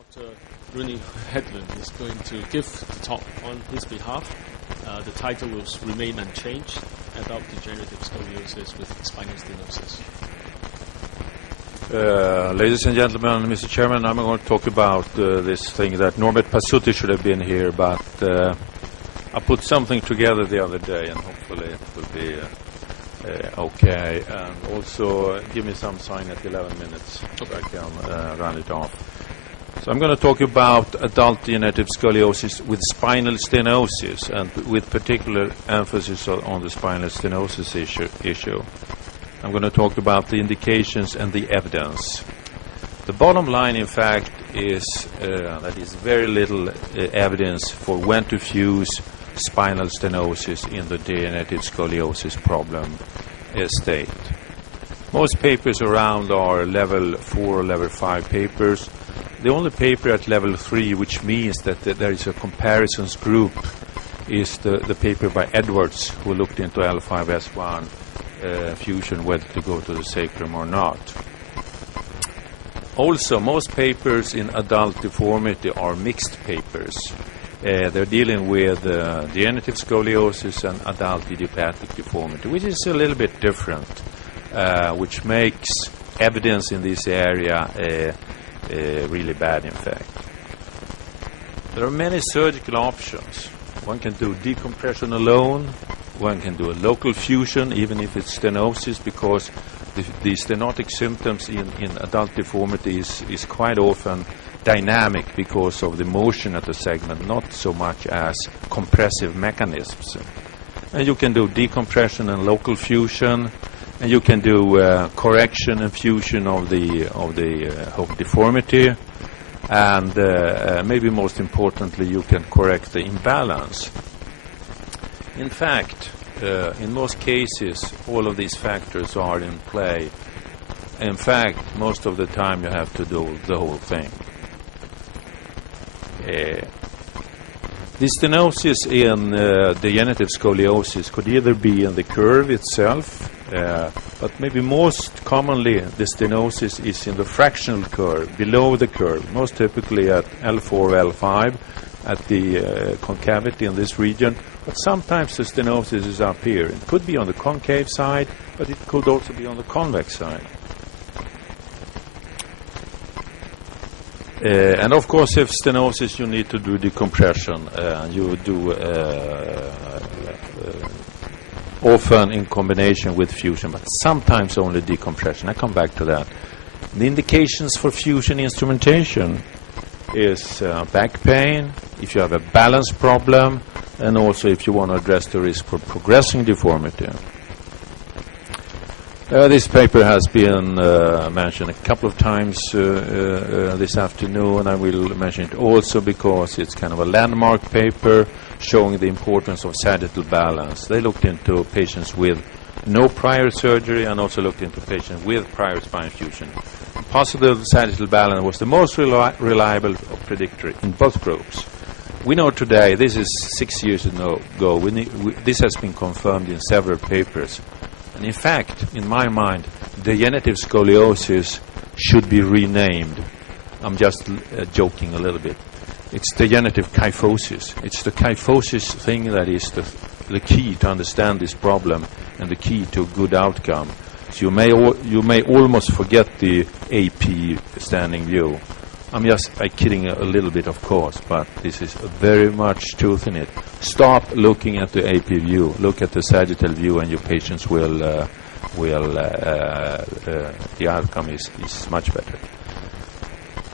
Dr. Rooney Hedlund is going to give the talk on his behalf. The title will remain unchanged: Adult Degenerative Scoliosis with Spinal Stenosis. Ladies and gentlemen, Mr. Chairman, I'm going to talk about this thing that Norbert Passutti should have been here, but I put something together the other day, and hopefully it will be okay. And also, give me some sign at 11 minutes so I can run it off. So I'm going to talk about adult degenerative scoliosis with spinal stenosis, and with particular emphasis on the spinal stenosis issue. I'm going to talk about the indications and the evidence. The bottom line, in fact, is that is very little evidence for when to fuse spinal stenosis in the degenerative scoliosis problem state. Most papers around are level 4 or level 5 papers. The only paper at level 3, which means that there is a comparisons group, is the paper by Edwards, who looked into L5S1 fusion, whether to go to the sacrum or not. Also, most papers in adult deformity are mixed papers. They're dealing with degenerative scoliosis and adult idiopathic deformity, which is a little bit different, which makes evidence in this area really bad, in fact. There are many surgical options. One can do decompression alone. One can do a local fusion, even if it's stenosis, because the stenotic symptoms in adult deformity is quite often dynamic because of the motion at the segment, not so much as compressive mechanisms. And you can do decompression and local fusion, and you can do correction and fusion of the deformity, and maybe most importantly, you can correct the imbalance. In fact, in most cases, all of these factors are in play. In fact, most of the time you have to do the whole thing. The stenosis in degenerative scoliosis could either be in the curve itself, but maybe most commonly the stenosis is in the fractional curve, below the curve, most typically at L4, L5, at the concavity in this region, but sometimes the stenosis is up here. It could be on the concave side, but it could also be on the convex side. And of course, if stenosis, you need to do decompression. You do often in combination with fusion, but sometimes only decompression. I come back to that. The indications for fusion instrumentation is back pain, if you have a balance problem, and also if you want to address the risk for progressing deformity. This paper has been mentioned a couple of times this afternoon. I will mention it also because it's kind of a landmark paper showing the importance of sagittal balance. They looked into patients with no prior surgery and also looked into patients with prior spine fusion. Positive sagittal balance was the most reliable predictor in both groups. We know today, this is 6 years ago, this has been confirmed in several papers. And in fact, in my mind, degenerative scoliosis should be renamed. I'm just joking a little bit. It's degenerative kyphosis. It's the kyphosis thing that is the key to understand this problem and the key to a good outcome. So you may almost forget the AP standing view. I'm just kidding a little bit, of course, but this is very much truth in it. Stop looking at the AP view. Look at the sagittal view, and your patients will the outcome is much better.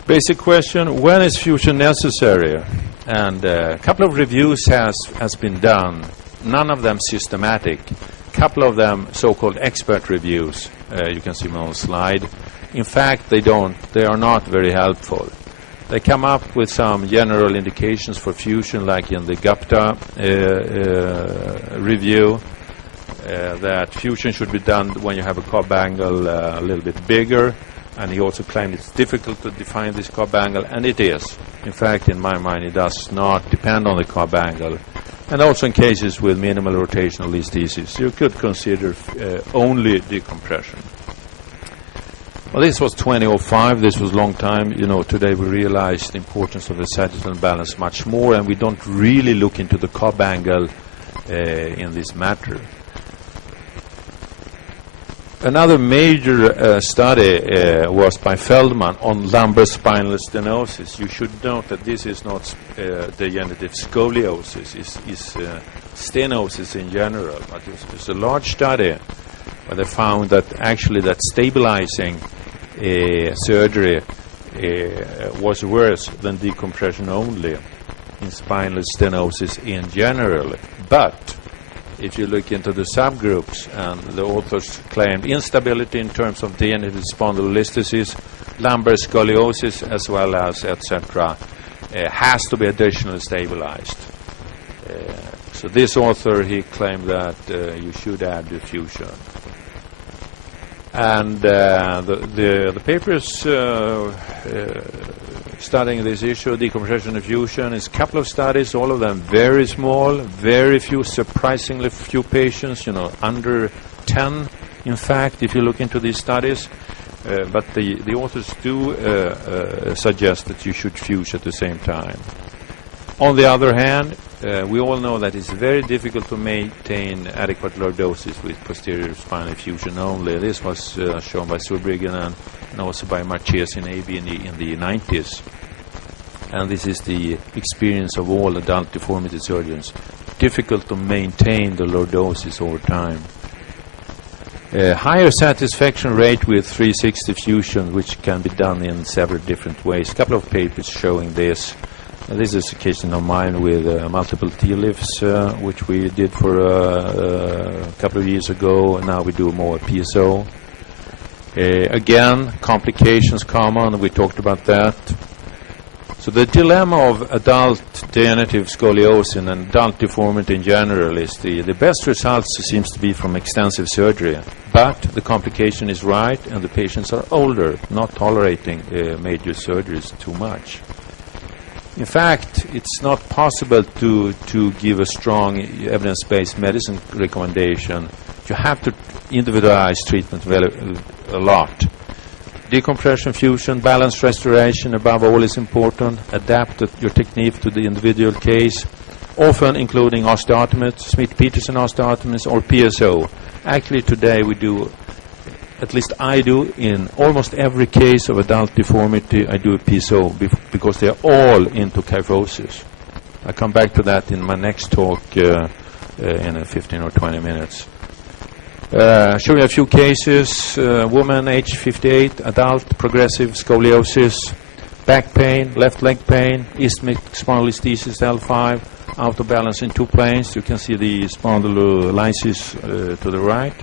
Basic question: when is fusion necessary? And a couple of reviews has been done. None of them systematic. Couple of them so-called expert reviews. You can see them on the slide. In fact, they are not very helpful. They come up with some general indications for fusion, like in the Gupta review, that fusion should be done when you have a Cobb angle a little bit bigger. And he also claimed it's difficult to define this Cobb angle, and it is. In fact, in my mind, it does not depend on the Cobb angle. And also in cases with minimal rotational listhesis, you could consider only decompression. Well, this was 2005. This was a long time. You know, today we realize the importance of the sagittal balance much more, and we don't really look into the cob angle in this matter. Another major study was by Feldman on lumbar spinal stenosis. You should note that this is not degenerative scoliosis, it's stenosis in general. But it's a large study where they found that actually that stabilizing surgery was worse than decompression only in spinal stenosis in general. But if you look into the subgroups, and the authors claimed instability in terms of degenerative spondylolisthesis, lumbar scoliosis, as well as etc., has to be additionally stabilized. So this author, he claimed that you should add diffusion. And the papers studying this issue, decompression diffusion, is a couple of studies, all of them very small, very few, surprisingly few patients, you know, under 10, in fact, if you look into these studies. But the authors do suggest that you should fuse at the same time. On the other hand, we all know that it's very difficult to maintain adequate lordosis with posterior spinal fusion only. This was shown by Zurbriggen and also by Marchesi and AB in the 90s. And this is the experience of all adult deformity surgeons. Difficult to maintain the lordosis over time. Higher satisfaction rate with 360 fusion, which can be done in several different ways. A couple of papers showing this. This is a case of mine with multiple T-lifts, which we did for a couple of years ago, and now we do more PSO. Again, complications common, we talked about that. So the dilemma of adult degenerative scoliosis and adult deformity in general is the best results seems to be from extensive surgery, but the complication is right, and the patients are older, not tolerating major surgeries too much. In fact, it's not possible to give a strong evidence-based medicine recommendation. You have to individualize treatment a lot. Decompression, fusion, balance restoration, above all, is important. Adapt your technique to the individual case, often including osteotomies, Smith-Peterson osteotomies, or PSO. Actually, today we do, at least I do, in almost every case of adult deformity, I do a PSO because they are all into kyphosis. I'll come back to that in my next talk in 15 or 20 minutes. Show you a few cases. Woman, age 58, adult, progressive scoliosis, back pain, left leg pain, isthmic spondylolisthesis L5, out of balance in two planes. You can see the spondylolisthesis to the right.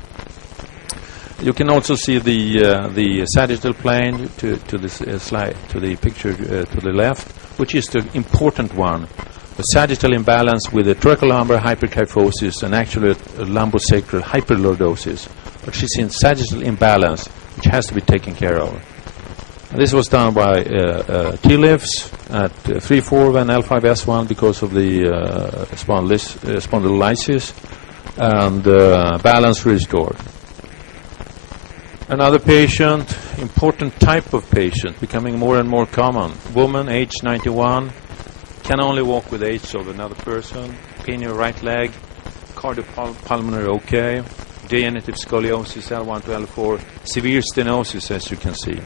You can also see the sagittal plane to this slide, to the picture to the left, which is the important one. The sagittal imbalance with a thoracolumbar hyperkyphosis and actually a lumbosacral hyperlordosis, but she's in sagittal imbalance, which has to be taken care of. And this was done by T-lifts at 3-4 and L5S1 because of the spondylolisthesis, and balance restored. Another patient, important type of patient, becoming more and more common. Woman, age 91, can only walk with aids of another person, pain in your right leg, cardiopulmonary okay, degenerative scoliosis L1 to L4, severe stenosis, as you can see.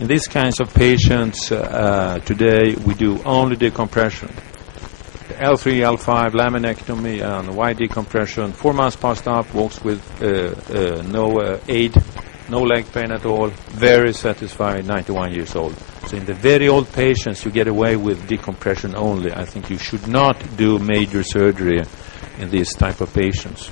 In these kinds of patients, today we do only decompression. L3, L5, laminectomy, and wide decompression. 4 months post-op, walks with no aid, no leg pain at all, very satisfied, 91 years old. So in the very old patients, you get away with decompression only. I think you should not do major surgery in these type of patients.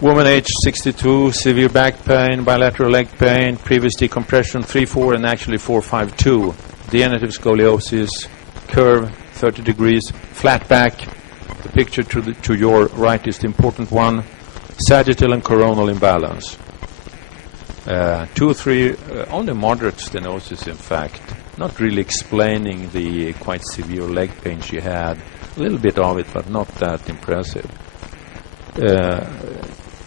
Woman age 62, severe back pain, bilateral leg pain, previous decompression 3-4 and actually 4-5-2. Degenerative scoliosis, curve 30 degrees, flat back. The picture to your right is the important one. Sagittal and coronal imbalance. 2-3, only moderate stenosis, in fact. Not really explaining the quite severe leg pain she had. A little bit of it, but not that impressive.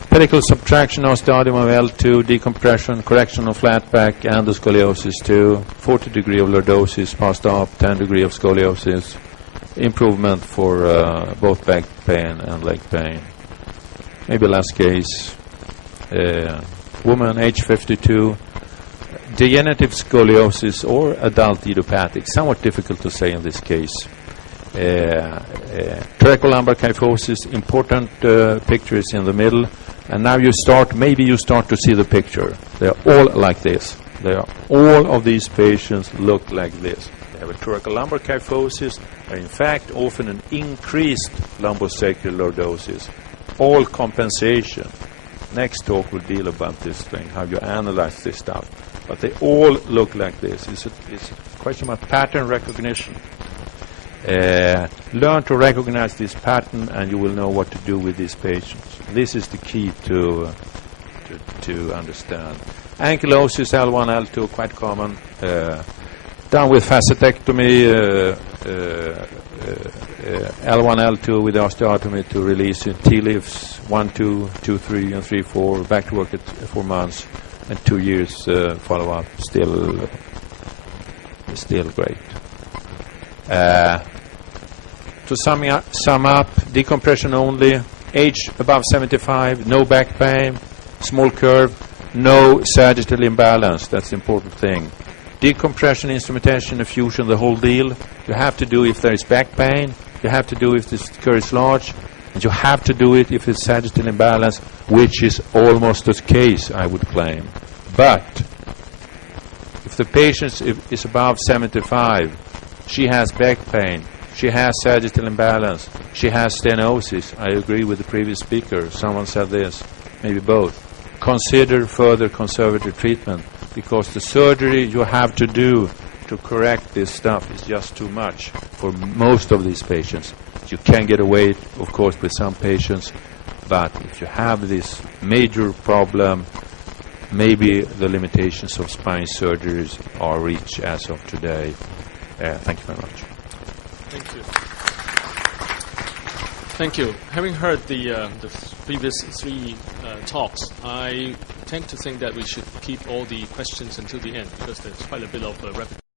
Pedicle subtraction osteotomy of L2, decompression, correction of flat back, endoscoliosis 2, 40 degree of lordosis, post-op, 10 degree of scoliosis, improvement for both back pain and leg pain. Maybe last case, woman, age 52, degenerative scoliosis or adult idiopathic, somewhat difficult to say in this case. Thoracolumbar kyphosis, important pictures in the middle, and now maybe you start to see the picture. They're all like this. All of these patients look like this. They have a thoracolumbar kyphosis, and in fact often an increased lumbosacral lordosis. All compensation. Next talk will deal about this thing, how you analyze this stuff. But they all look like this. It's a question about pattern recognition. Learn to recognize this pattern and you will know what to do with these patients. This is the key to understand. Ankylosis L1, L2, quite common. Done with facetectomy, L1, L2 with osteotomy to release in T-lifts 1, 2, 2, 3, and 3, 4. Back to work at 4 months and 2 years follow-up. Still great. To sum up, decompression only, age above 75, no back pain, small curve, no sagittal imbalance. That's the important thing. Decompression, instrumentation, effusion, the whole deal. You have to do if there is back pain. You have to do if this curve is large. And you have to do it if it's sagittal imbalance, which is almost the case, I would claim. But if the patient is above 75, she has back pain, she has sagittal imbalance, she has stenosis. I agree with the previous speaker. Someone said this, maybe both. Consider further conservative treatment, because the surgery you have to do to correct this stuff is just too much for most of these patients. You can get away, of course, with some patients, but if you have this major problem, maybe the limitations of spine surgeries are reached as of today. Thank you very much. Thank you. Thank you. Having heard the previous 3 talks, I tend to think that we should keep all the questions until the end, because there's quite a bit of repetition.